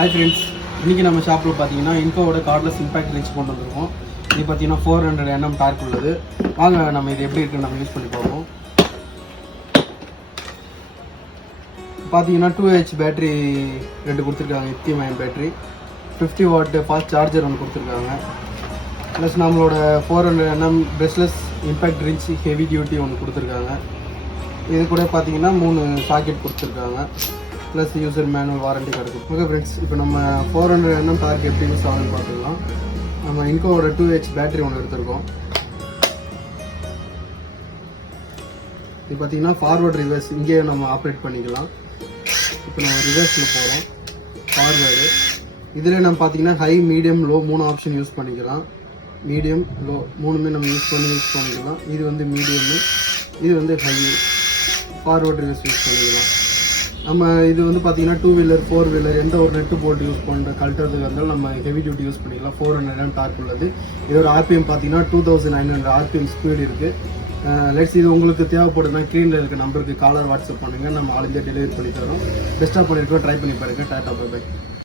Hi friends, இன்றைக்கி நம்ம ஷாப்பில் பார்த்தீங்கன்னா இன்கோவோட கார்ட்லெஸ் இம்பாக்ட் ரெஞ்ச் கொண்டு வந்திருக்கோம். இது பார்த்தீங்கன்னா 400 nm டார்க் உள்ளது. வாங்க நம்ம இது எப்படி இருக்குன்னு நம்ம யூஸ் பண்ணி பார்ப்போம். பார்த்தீங்கன்னா 2H பேட்டரி 2 கொடுத்துருக்காங்க, lithium ion battery. 50 watt fast charger ஒன்று கொடுத்துருக்காங்க. ப்ளஸ் நம்மளோட 400 nm brushless impact wrench heavy duty ஒன்று கொடுத்துருக்காங்க. இது கூட பார்த்தீங்கன்னா 3 சாக்கெட் கொடுத்துருக்காங்க. Plus user manual warranty card. Okay friends, இப்போ நம்ம 400 nm டார்க் எப்படி யூஸ் ஆகுதுன்னு பார்த்துக்கலாம். நம்ம இன்கோவோட 2H பேட்டரி ஒன்று எடுத்திருக்கோம். இது பார்த்தீங்கன்னா ஃபார்வர்டு ரிவர்ஸ் இங்கேயே நம்ம ஆப்ரேட் பண்ணிக்கலாம். இப்போ நம்ம ரிவர்ஸில் போகிறோம். ஃபார்வேர்டு இதில் நம்ம பார்த்தீங்கன்னா high, medium, low 3 option use பண்ணிக்கலாம். மீடியம், லோ 3மே நம்ம யூஸ் பண்ணிக்கலாம். இது வந்து மீடியமு, இது வந்து ஹை. ஃபார்வர்டு ரிவர்ஸ் யூஸ் பண்ணிக்கலாம். நம்ம இது வந்து பார்த்தீங்கன்னா 2 வீலர் 4 வீலர் எந்த ஒரு நெட்டு போட்டு யூஸ் பண்ணுற கழட்டுறதுக்கு இருந்தாலும் நம்ம ஹெவி டியூட்டி யூஸ் பண்ணிக்கலாம். 400 nm டார்க் உள்ளது. இதோட RPM பார்த்தீங்கன்னா 2900 RPM ஸ்பீடு இருக்குது. லெட்ஸ் இது உங்களுக்கு தேவைப்படுதுன்னா ஸ்க்ரீனில் இருக்க நம்பருக்கு காலர் வாட்ஸ்அப் பண்ணுங்கள். நம்ம ஆல் இந்தியா டெலிவரி பண்ணி தரோம். பெஸ்ட்டாக பண்ணியிருக்கோம், ட்ரை பண்ணி பாருங்கள். Tata bye by.